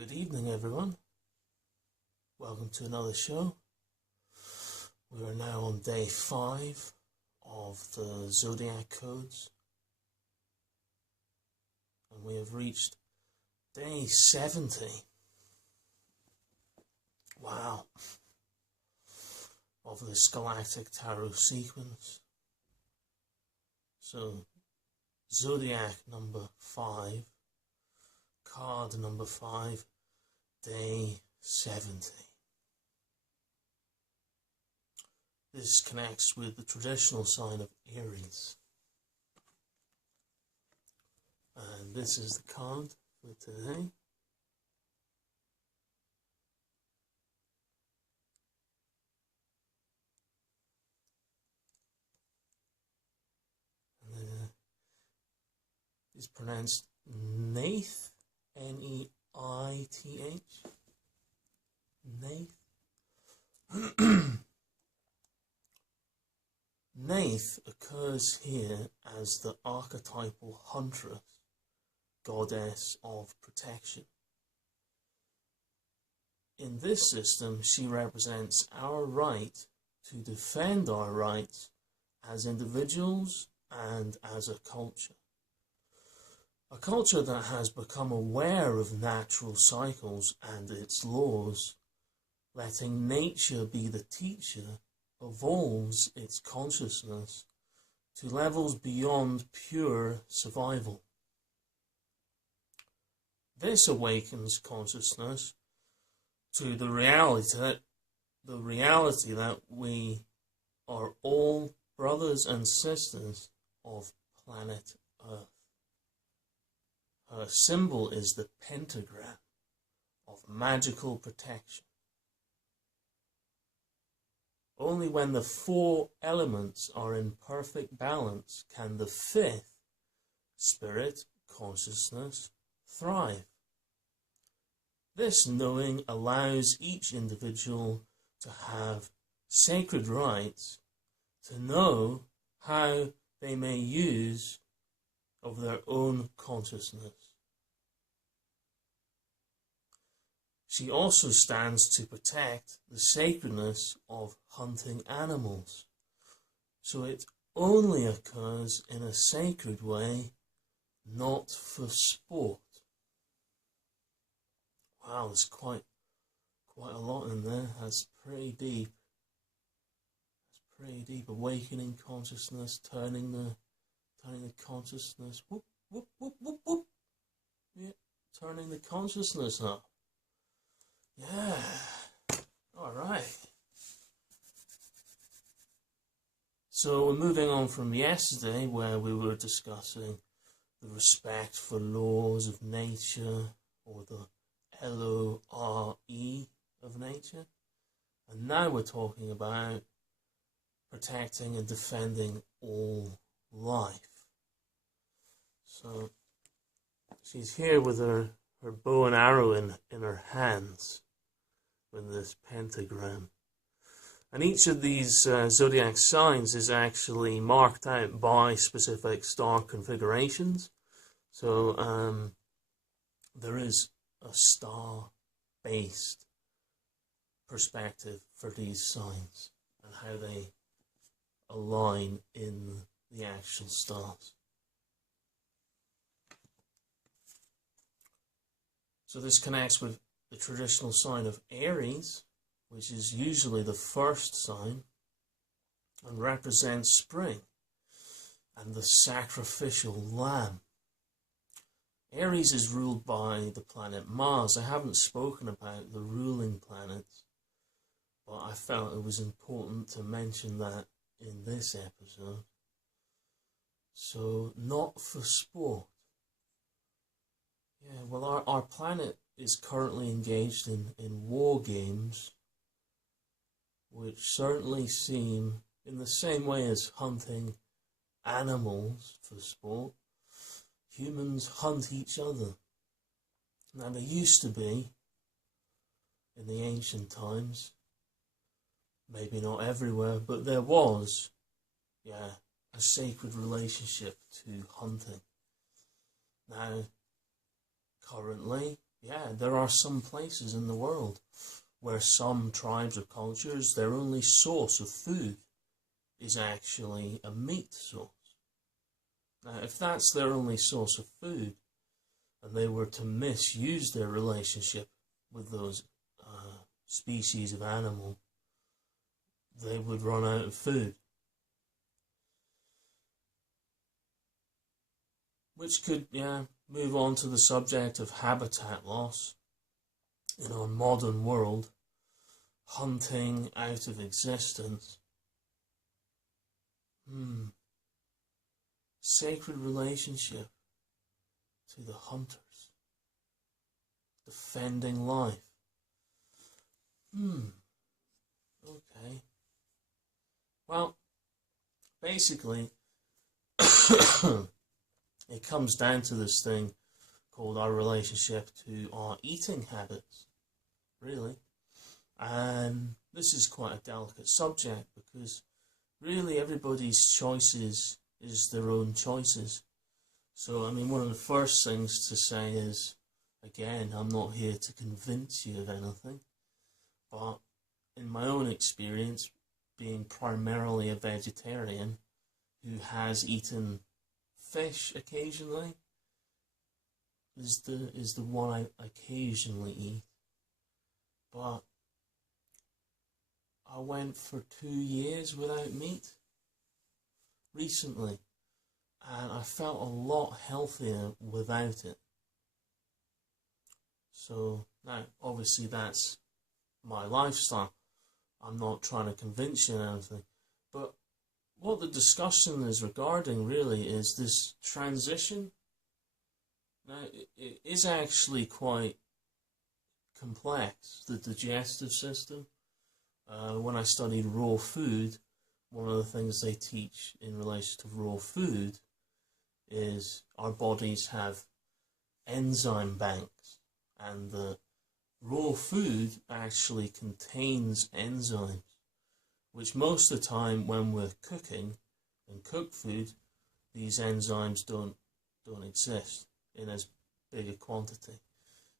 Good evening, everyone. Welcome to another show. We are now on day 5 of the Zodiac codes, and we have reached day 70. Wow. Of this galactic tarot sequence. So, Zodiac number 5, card number 5, day 70. This connects with the traditional sign of Aries. And this is the card for today. And it's pronounced NEITH, N-E-I-T-H. NEITH. NEITH occurs here as the archetypal huntress, goddess of protection. In this system, she represents our right to defend our rights as individuals and as a culture. A culture that has become aware of natural cycles and its laws, letting nature be the teacher, evolves its consciousness to levels beyond pure survival. This awakens consciousness to the reality that we are all brothers and sisters of planet Earth. Her symbol is the pentagram of magical protection. Only when the 4 elements are in perfect balance can the 5th, spirit, consciousness, thrive. This knowing allows each individual to have sacred rights, to know how they may use of their own consciousness. She also stands to protect the sacredness of hunting animals, so it only occurs in a sacred way, not for sport. Wow, there's quite a lot in there. That's pretty deep. That's pretty deep. Awakening consciousness, turning the consciousness. Whoop, whoop, whoop, whoop, whoop. Yeah, turning the consciousness up. Yeah. Alright. So we're moving on from yesterday, where we were discussing the respect for laws of nature, or the L-O-R-E of nature. And now we're talking about protecting and defending all life. So she's here with her bow and arrow in her hands, with this pentagram. And each of these zodiac signs is actually marked out by specific star configurations. So there is a star-based perspective for these signs and how they align in the actual stars. So this connects with the traditional sign of Aries, which is usually the first sign, and represents spring and the sacrificial lamb. Aries is ruled by the planet Mars. I haven't spoken about the ruling planets, but I felt it was important to mention that in this episode. So, not for sport. Yeah, well, our planet is currently engaged in war games, which certainly seem, in the same way as hunting animals for sport, humans hunt each other. Now, there used to be, in the ancient times, maybe not everywhere, but there was, a sacred relationship to hunting. Now, currently, yeah, there are some places in the world where some tribes or cultures, their only source of food is actually a meat source. Now, if that's their only source of food, and they were to misuse their relationship with those species of animal, they would run out of food. Which could, yeah, move on to the subject of habitat loss. In our modern world, hunting out of existence. Sacred relationship to the hunters. Defending life. Okay. Well, basically, it comes down to this thing called our relationship to our eating habits, really. And this is quite a delicate subject because really everybody's choices is their own choices. So, I mean, one of the first things to say is, again, I'm not here to convince you of anything, but in my own experience, being primarily a vegetarian who has eaten fish occasionally, is the one I occasionally eat. But I went for 2 years without meat recently, and I felt a lot healthier without it. So now, obviously, that's my lifestyle. I'm not trying to convince you of anything, but what the discussion is regarding really is this transition. Now, it is actually quite complex, the digestive system. When I studied raw food, one of the things they teach in relation to raw food is our bodies have enzyme banks, and the raw food actually contains enzymes, which most of the time when we're cooking and cook food, these enzymes don't exist in as big a quantity.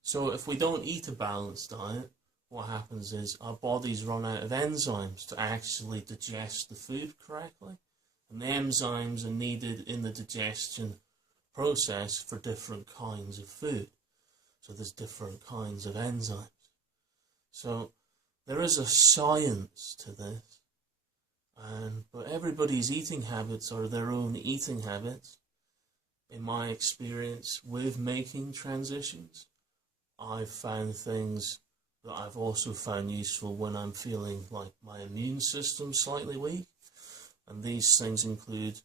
So if we don't eat a balanced diet, what happens is our bodies run out of enzymes to actually digest the food correctly. And the enzymes are needed in the digestion process for different kinds of food. So there's different kinds of enzymes. So there is a science to this. But everybody's eating habits are their own eating habits. In my experience with making transitions, I've found things that I've also found useful when I'm feeling like my immune system's slightly weak. And these things include,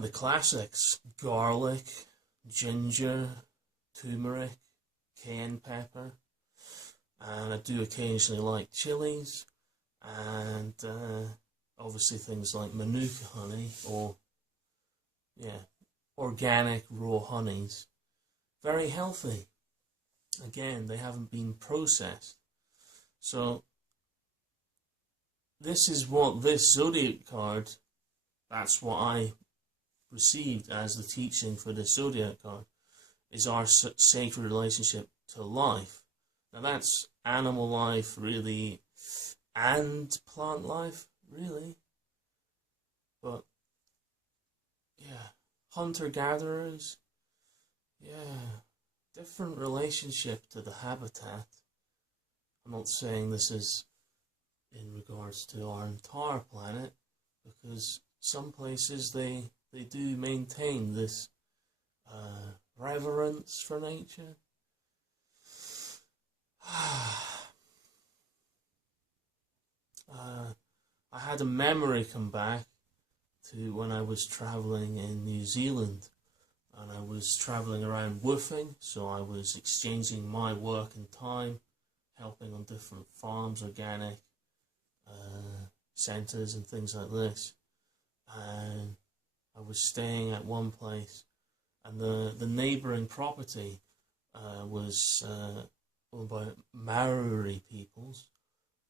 the classics: garlic, ginger, turmeric, cayenne pepper, and I do occasionally like chilies, and obviously things like manuka honey, or organic raw honeys. Very healthy. Again, they haven't been processed. So this is what this Zodiac card, that's what I received as the teaching for the Zodiac card, is our sacred relationship to life. Now that's animal life, really, and plant life, really. But, hunter-gatherers, different relationship to the habitat. I'm not saying this is in regards to our entire planet, because some places they do maintain this reverence for nature. I had a memory come back to when I was travelling in New Zealand, and I was travelling around woofing, so I was exchanging my work and time, helping on different farms, organic centres and things like this. And I was staying at one place, and the neighbouring property was owned by Maori peoples.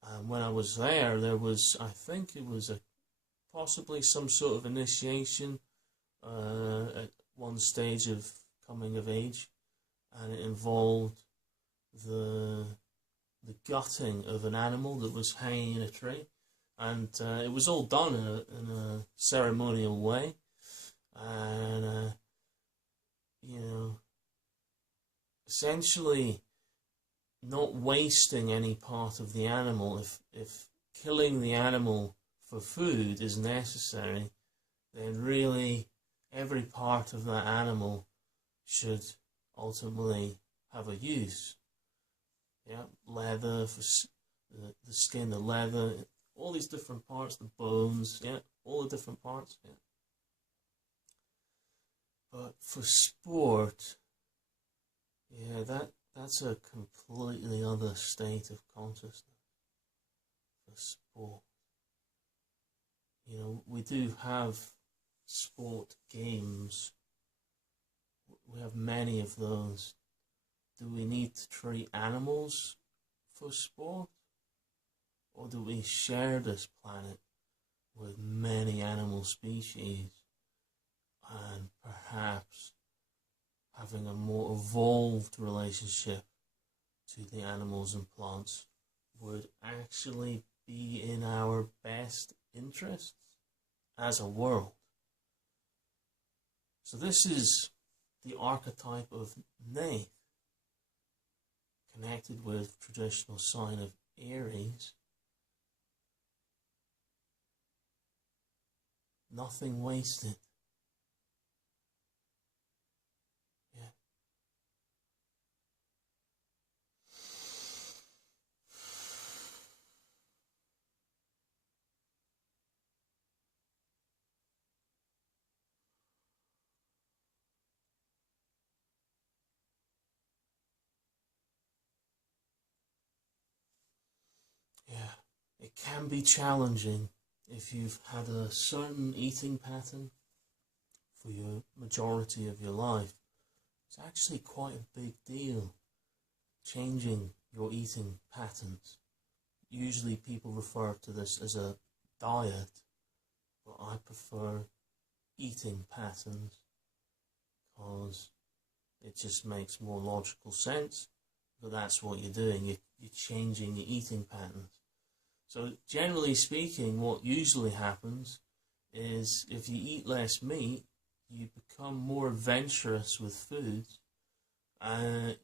And when I was there, there was, I think it was possibly some sort of initiation at one stage of coming of age. and it involved the gutting of an animal that was hanging in a tree, and it was all done in a ceremonial way, and you know, essentially not wasting any part of the animal. If killing the animal for food is necessary, then really every part of that animal should ultimately have a use. Yeah, leather for the skin, the leather, all these different parts, the bones, yeah, all the different parts. Yeah. But for sport, yeah, that's a completely other state of consciousness. For sport, you know, we do have sport games. We have many of those. Do we need to treat animals for sport? Or do we share this planet with many animal species, and perhaps having a more evolved relationship to the animals and plants would actually be in our best interests as a world? So this is the archetype of NEITH, connected with traditional sign of Aries. Nothing wasted. Yeah. Yeah. It can be challenging if you've had a certain eating pattern for your majority of your life. It's actually quite a big deal, changing your eating patterns. Usually people refer to this as a diet, but I prefer eating patterns because it just makes more logical sense. But that's what you're doing, you're changing your eating patterns. So generally speaking, what usually happens is if you eat less meat, you become more adventurous with food.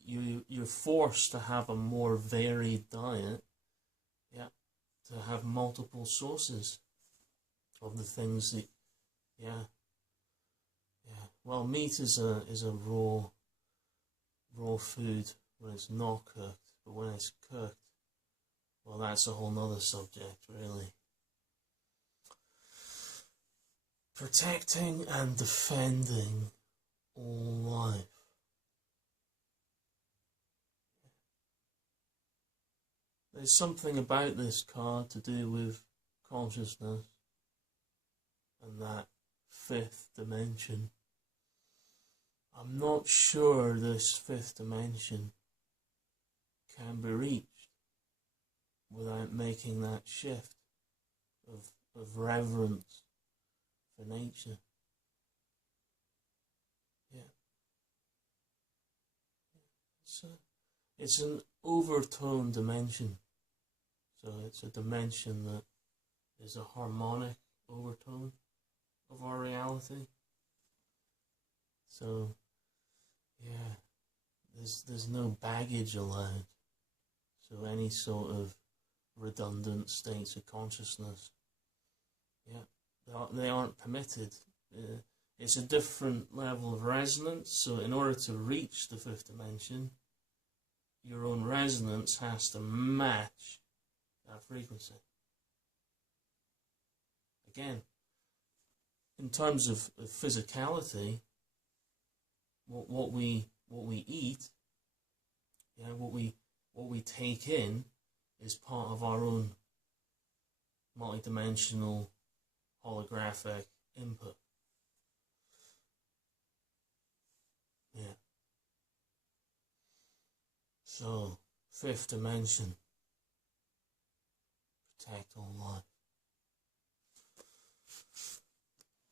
You're forced to have a more varied diet, yeah, to have multiple sources of the things that, yeah. Well, meat is a raw food when it's not cooked, but when it's cooked, well, that's a whole nother subject, really. Protecting and defending all life. There's something about this card to do with consciousness and that fifth dimension. I'm not sure this fifth dimension can be reached without making that shift of reverence for nature. Yeah. It's an overtone dimension. So it's a dimension that is a harmonic overtone of our reality. So, yeah, there's no baggage allowed. So any sort of redundant states of consciousness, yeah, they aren't permitted. It's a different level of resonance. So in order to reach the fifth dimension, your own resonance has to match that frequency. Again, in terms of physicality, what we eat, yeah, what we take in is part of our own multidimensional holographic input. Yeah. So, fifth dimension, protect all life.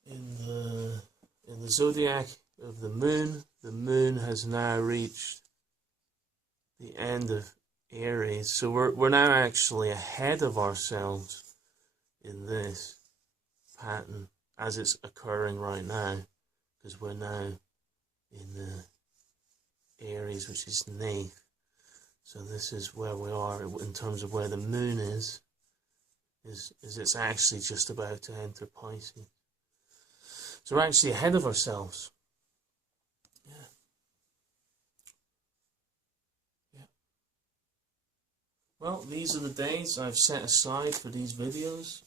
In the zodiac of the moon has now reached the end of Aries. So we're now actually ahead of ourselves in this pattern as it's occurring right now, because we're now in the Aries, which is NEITH. So this is where we are in terms of where the moon is it's actually just about to enter Pisces. So we're actually ahead of ourselves. Yeah. Yeah. Well, these are the days I've set aside for these videos.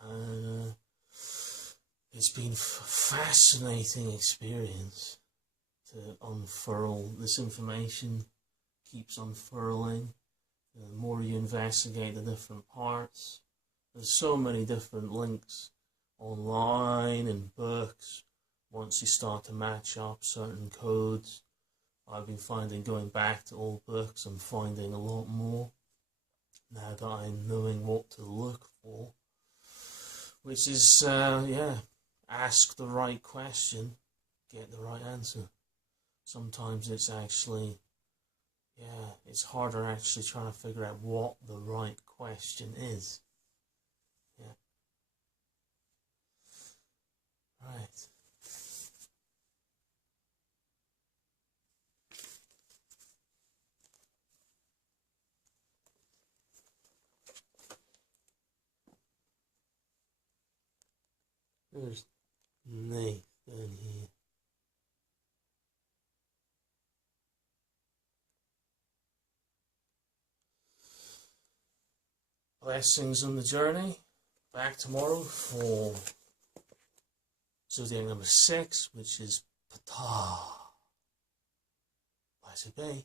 And it's been a fascinating experience to unfurl this information. Keeps unfurling. The more you investigate the different parts, there's so many different links online and books. Once you start to match up certain codes, I've been finding, going back to old books, I'm finding a lot more now that I'm knowing what to look for, which is ask the right question, get the right answer. Sometimes it's actually it's harder actually trying to figure out what the right question is. Yeah. Right. There's NEITH down here. Blessings on the journey. Back tomorrow for Zodiac number 6, which is Ptah. Blessed be.